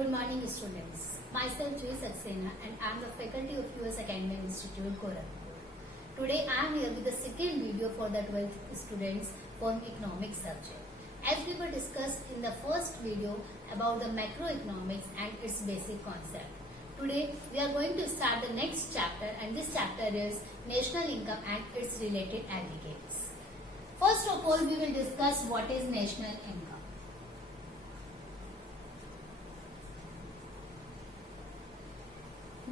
Good morning, students. Myself Joy Saxena and I am the faculty of US Academic Institute, Gorakhpur. Today I am here with the second video for the 12th students from economics subject. As we were discussed in the first video about the macroeconomics and its basic concept. Today we are going to start the next chapter, and this chapter is national income and its related aggregates. First of all, we will discuss what is national income.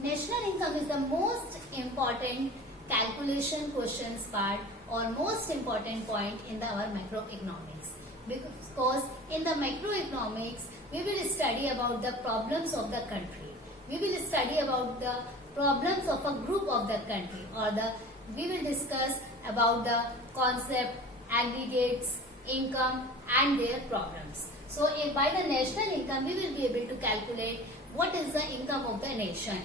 National income is the most important calculation questions part or most important point in our macroeconomics, because in the macroeconomics we will study about the problems of the country. We will study about the problems of a group of the country, or we will discuss about the concept, aggregates, income and their problems. So by the national income we will be able to calculate what is the income of the nation.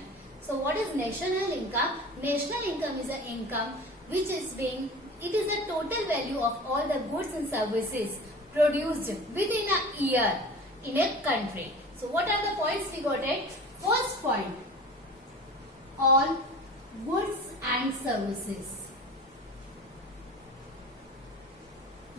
So what is national income? National income is an income which is it is the total value of all the goods and services produced within a year in a country. So what are the points we got it? First point, all goods and services.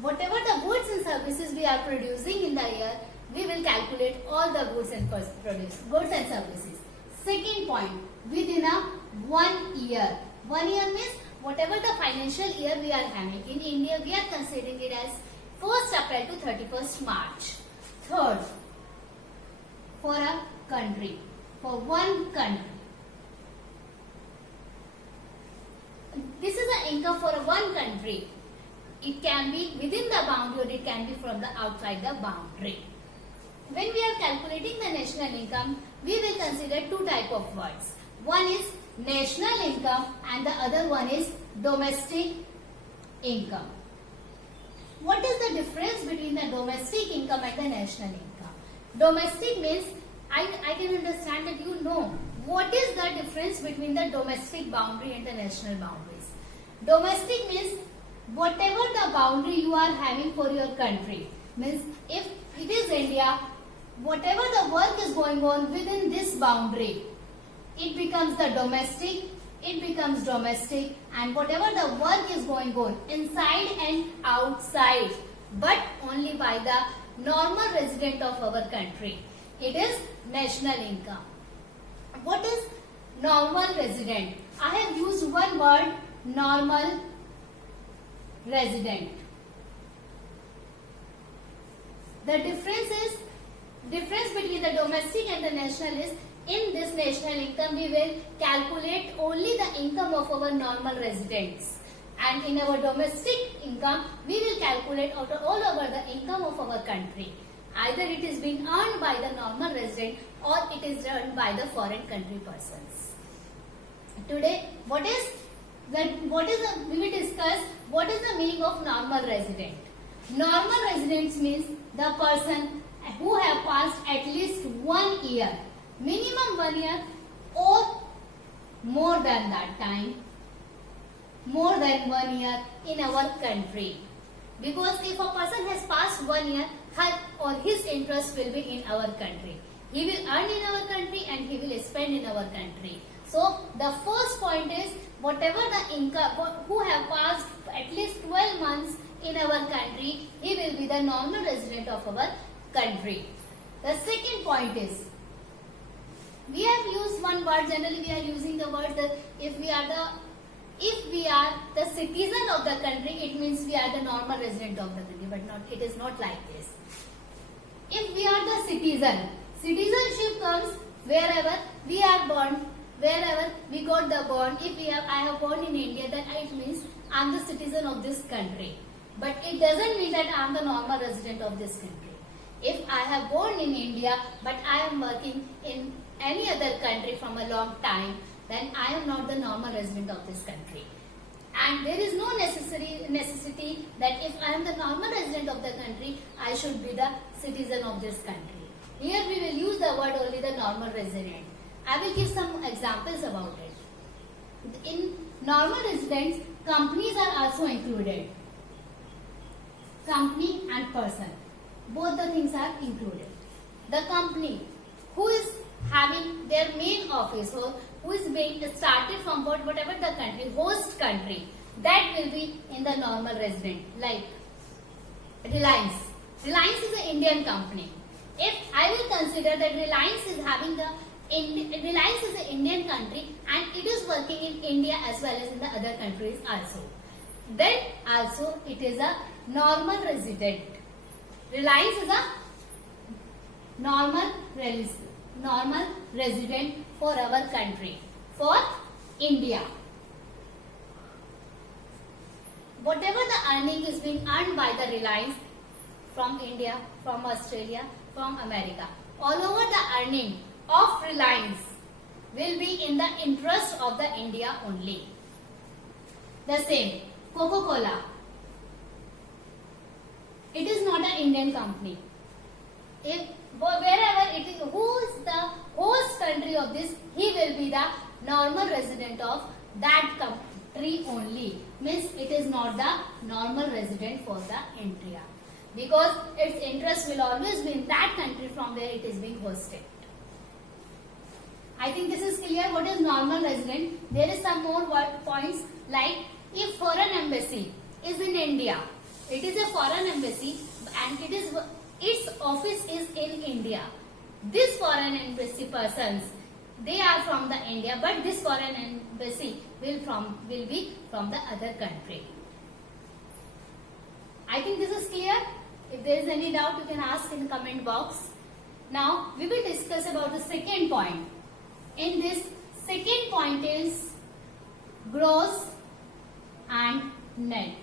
Whatever the goods and services we are producing in the year, we will calculate all the goods and services. Second point, within a 1 year. 1 year means whatever the financial year we are having. In India, we are considering it as 1st April to 31st March. Third, for a country, for one country. This is the income for one country. It can be within the boundary or it can be from the outside the boundary. When we are calculating the national income, we will consider two types of words. One is national income and the other one is domestic income. What is the difference between the domestic income and the national income? Domestic means, I can understand that you know what is the difference between the domestic boundary and the national boundaries. Domestic means whatever the boundary you are having for your country. Means if it is India, whatever the work is going on within this boundary, it becomes the domestic, and whatever the work is going on inside and outside, but only by the normal resident of our country, it is national income. What is normal resident? I have used one word, normal resident. The difference between the domestic and the national is, in this national income we will calculate only the income of our normal residents, and in our domestic income we will calculate all over the income of our country. Either it is being earned by the normal resident or it is earned by the foreign country persons. Today we will discuss what is the meaning of normal resident. Normal residents means the person who have passed at least 1 year, minimum 1 year or more than that time, more than 1 year in our country. Because if a person has passed 1 year, her or his interest will be in our country. He will earn in our country and he will spend in our country. So the first point is, whatever the income, who have passed at least 12 months in our country, he will be the normal resident of our country. The second point is, we have used one word, generally we are using the word that if we are the citizen of the country, it means we are the normal resident of the country, but it is not like this. If we are the citizen, citizenship comes wherever we are born, wherever we got the born. If I have born in India, then it means I am the citizen of this country. But it doesn't mean that I am the normal resident of this country. If I have born in India, but I am working in any other country from a long time, then I am not the normal resident of this country. And there is no necessity that if I am the normal resident of the country, I should be the citizen of this country. Here we will use the word only the normal resident. I will give some examples about it. In normal residents, companies are also included. Company and person. Both the things are included. The company who is having their main office or who is being started from whatever the country, host country, that will be in the normal resident. Like Reliance. Reliance is an Indian company. If I will consider that Reliance is having Reliance is an Indian country and it is working in India as well as in the other countries also, then also it is a normal resident. Reliance is a normal resident for our country, for India. Whatever the earning is being earned by the Reliance from India, from Australia, from America, all over the earning of Reliance will be in the interest of the India only. The same, Coca-Cola. It is not an Indian company. Wherever it is, who is the host country of this, he will be the normal resident of that country only. Means it is not the normal resident for the India, because its interest will always be in that country from where it is being hosted. I think this is clear what is normal resident. There is some more points, like if foreign embassy is in India, it is a foreign embassy and its office is in India. This foreign embassy persons, they are from the India, but this foreign embassy will be from the other country. I think this is clear. If there is any doubt, you can ask in the comment box. Now we will discuss about the second point. In this second point is gross and net.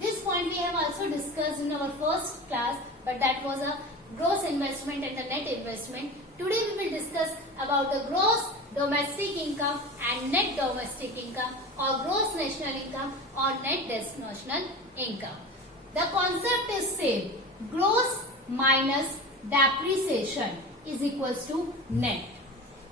This point we have also discussed in our first class, but that was a gross investment and the net investment. Today we will discuss about the gross domestic income and net domestic income, or gross national income or net national income. The concept is same. Gross minus depreciation is equals to net.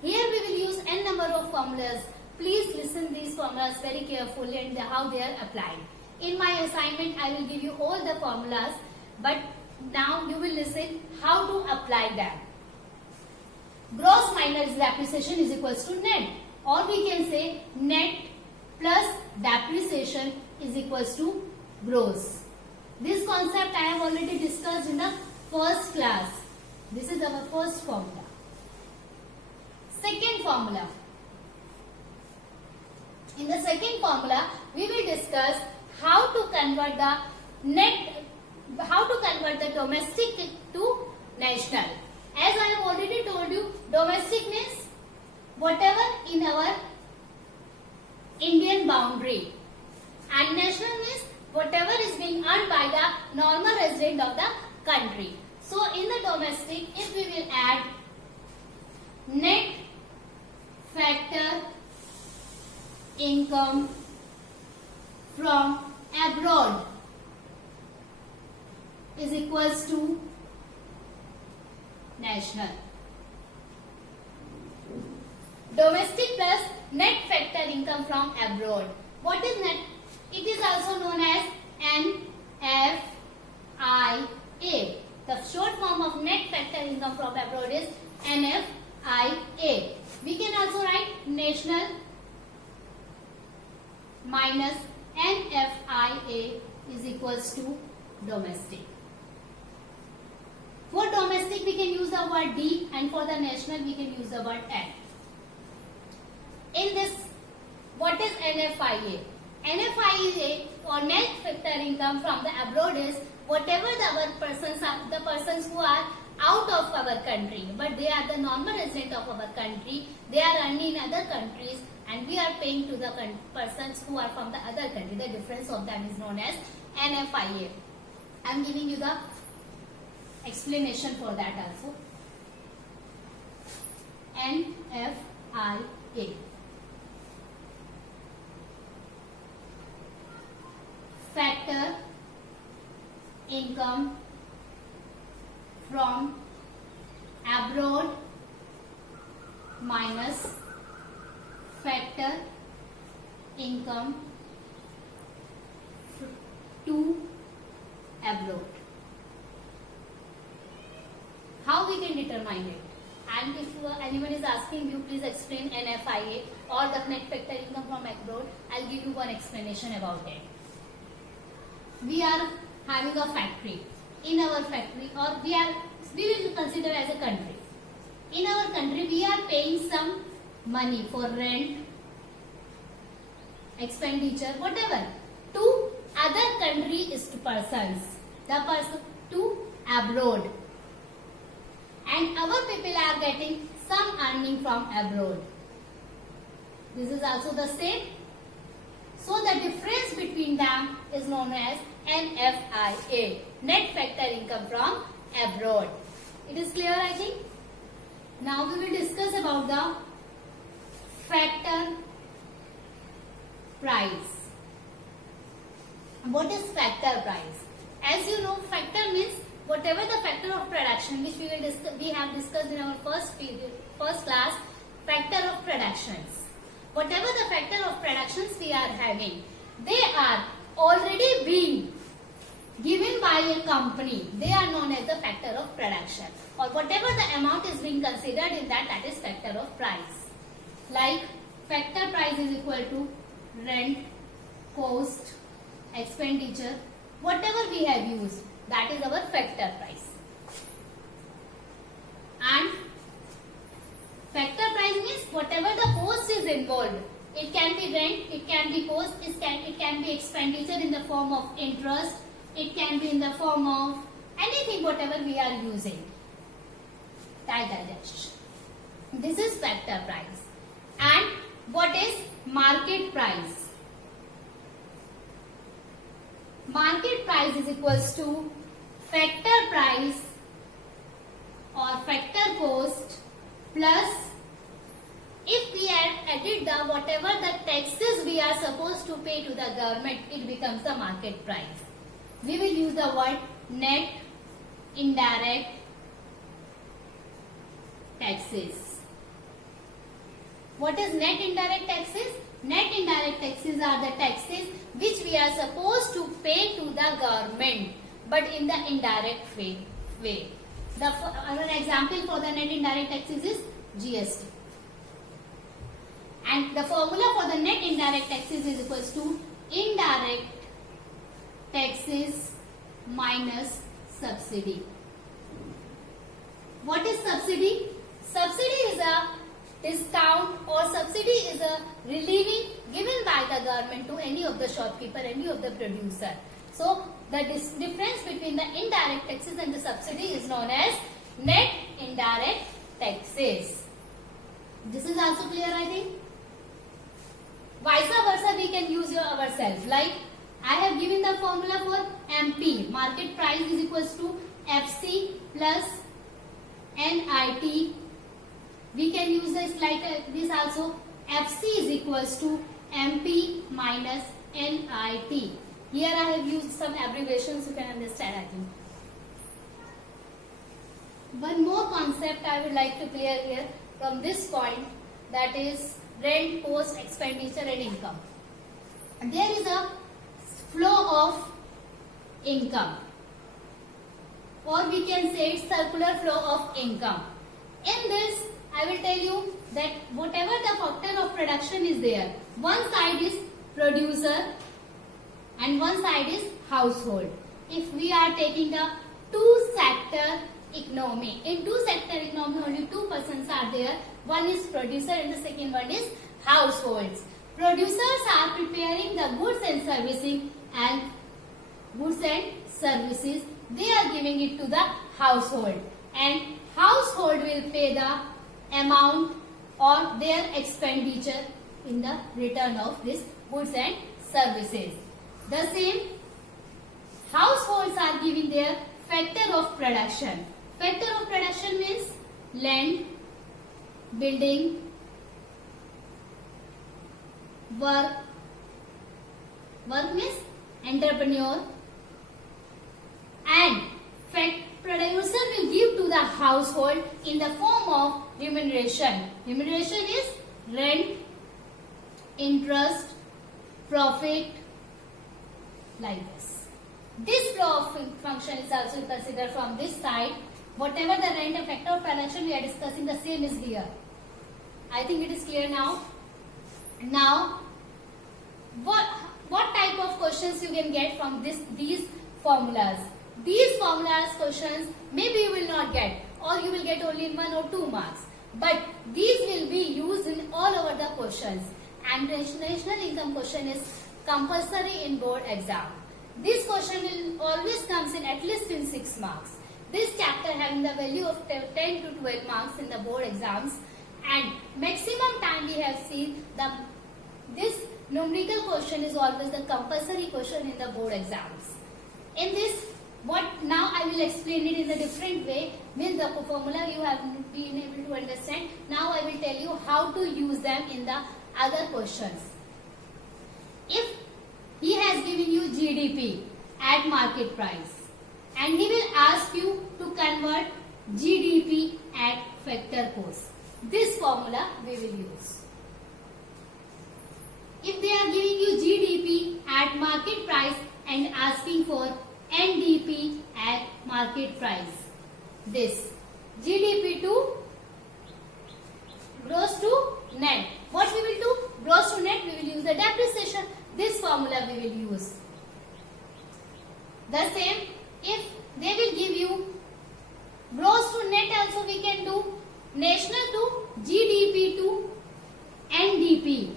Here we will use n number of formulas. Please listen these formulas very carefully and how they are applied. In my assignment, I will give you all the formulas, but now you will listen how to apply them. Gross minus depreciation is equals to net, or we can say net plus depreciation is equals to gross. This concept I have already discussed in the first class. This is our first formula. Second formula. In the second formula, we will discuss how to convert the domestic to national. As I have already told you, domestic means whatever in our Indian boundary, and national means whatever is being earned by the normal resident of the country. So in the domestic, if we will add net factor income from abroad is equals to national. Domestic plus net factor income from abroad. What is net? It is also known as NFIA. The short form of net factor income from abroad is NFIA. We can also write national minus NFIA is equals to domestic. For domestic we can use the word D, and for the national we can use the word N. In this, what is NFIA? NFIA or net factor income from the abroad is whatever the persons who are out of our country, but they are the normal resident of our country, they are earning in other countries, and we are paying to the persons who are from the other country. The difference of them is known as NFIA. I am giving you the explanation for that also. NFIA. Factor income from abroad minus factor income to abroad. How we can determine it? And if anyone is asking you, please explain NFIA or the net factor income from abroad, I'll give you one explanation about it. We are having a factory. In our factory, or we will consider as a country. In our country, we are paying some money for rent, expenditure, whatever, to other country is to persons. The person to abroad. And our people are getting some earning from abroad. This is also the same. So the difference between them is known as NFIA, net factor income from abroad. It is clear, I think. Now we will discuss about the factor price. What is factor price? As you know, factor means whatever the factor of production, which we have discussed in our first class, factor of productions. Whatever the factor of productions we are having, they are already being given by a company. They are known as the factor of production. Or whatever the amount is being considered in that is factor of price. Like factor price is equal to rent, cost, expenditure, whatever we have used, that is our factor price. And factor price means whatever the cost is involved. It can be rent, it can be cost, it can be expenditure in the form of interest, it can be in the form of anything, whatever we are using. This is factor price. And what is market price? Market price is equals to factor price or factor cost plus, if we added the whatever the taxes we are supposed to pay to the government, it becomes the market price. We will use the word net indirect taxes. What is net indirect taxes? Net indirect taxes are the taxes which we are supposed to pay to the government, but in the indirect way. An example for the net indirect taxes is GST. And the formula for the net indirect taxes is equals to indirect taxes minus subsidy. What is subsidy? Subsidy is a discount, or subsidy is a relieving given by the government to any of the shopkeeper, any of the producer. So the difference between the indirect taxes and the subsidy is known as net indirect taxes. This is also clear, I think. Vice versa, we can use ourselves. Like I have given the formula for MP. Market price is equals to FC plus NIT. We can use this like this also. FC is equals to MP minus NIT. Here I have used some abbreviations, you can understand, I think. One more concept I would like to clear here from this point, that is rent, cost, expenditure and income. There is a flow of income, or we can say it's circular flow of income. In this, I will tell you that whatever the factor of production is there, one side is producer and one side is household. If we are taking the two-sector economy, in two-sector economy only two persons are there. One is producer and the second one is households. Producers are preparing the goods and servicing, and goods and services they are giving it to the household, and household will pay the amount or their expenditure in the return of this goods and services. The same, households are giving their factor of production. Factor of production means land, building, work means entrepreneur, and producer will give to the household in the form of remuneration. Remuneration is rent, interest, profit, like this. This flow of function is also considered from this side, Whatever the rent and factor of fraction we are discussing, the same is here. I think it is clear now. Now, what type of questions you can get from these formulas? These formulas questions maybe you will not get, or you will get only in 1 or 2 marks. But these will be used in all over the questions. And national income question is compulsory in board exam. This question will always comes in at least in 6 marks. This chapter having the value of 10 to 12 marks in the board exams, and maximum time we have seen this numerical question is always the compulsory question in the board exams. In this, now I will explain it in a different way. Means the formula you have been able to understand. Now I will tell you how to use them in the other questions. If he has given you GDP at market price, and he will ask you to convert GDP at factor cost, this formula we will use. If they are giving you GDP at market price and asking for NDP at market price, this GDP to gross to net, what we will do? Gross to net we will use the depreciation. This formula we will use. The same, if they will give you gross to net, also we can do national to GDP to NDP.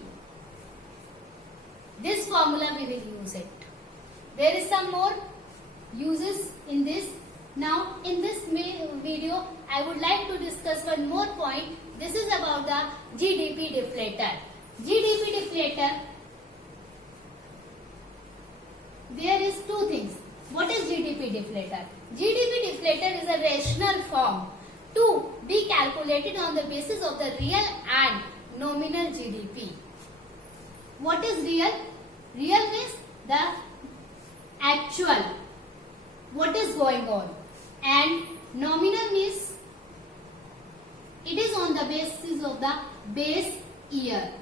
This formula we will use it. There is some more uses in this. Now in this video I would like to discuss one more point. This is about the GDP deflator. GDP deflator, there is two things. What is GDP deflator? GDP deflator is a rational form to be calculated on the basis of the real and nominal GDP. What is real? Real means the actual, what is going on, and nominal means it is on the basis of the base year.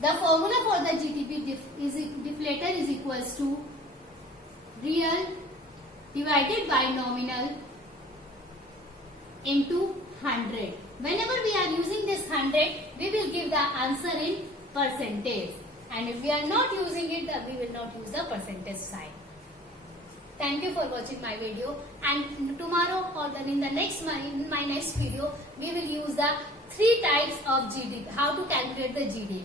The formula for the GDP deflator is equals to real divided by nominal into 100. Whenever we are using this 100, we will give the answer in percentage. And if we are not using it, we will not use the percentage sign. Thank you for watching my video. And tomorrow or then in the my next video, we will use the 3 types of GDP. How to calculate the GDP.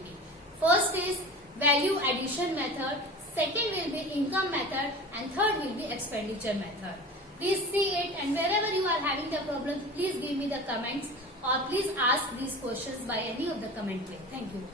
First is value addition method. Second will be income method, and third will be expenditure method. Please see it, and wherever you are having the problems, please give me the comments, or please ask these questions by any of the comment way. Thank you.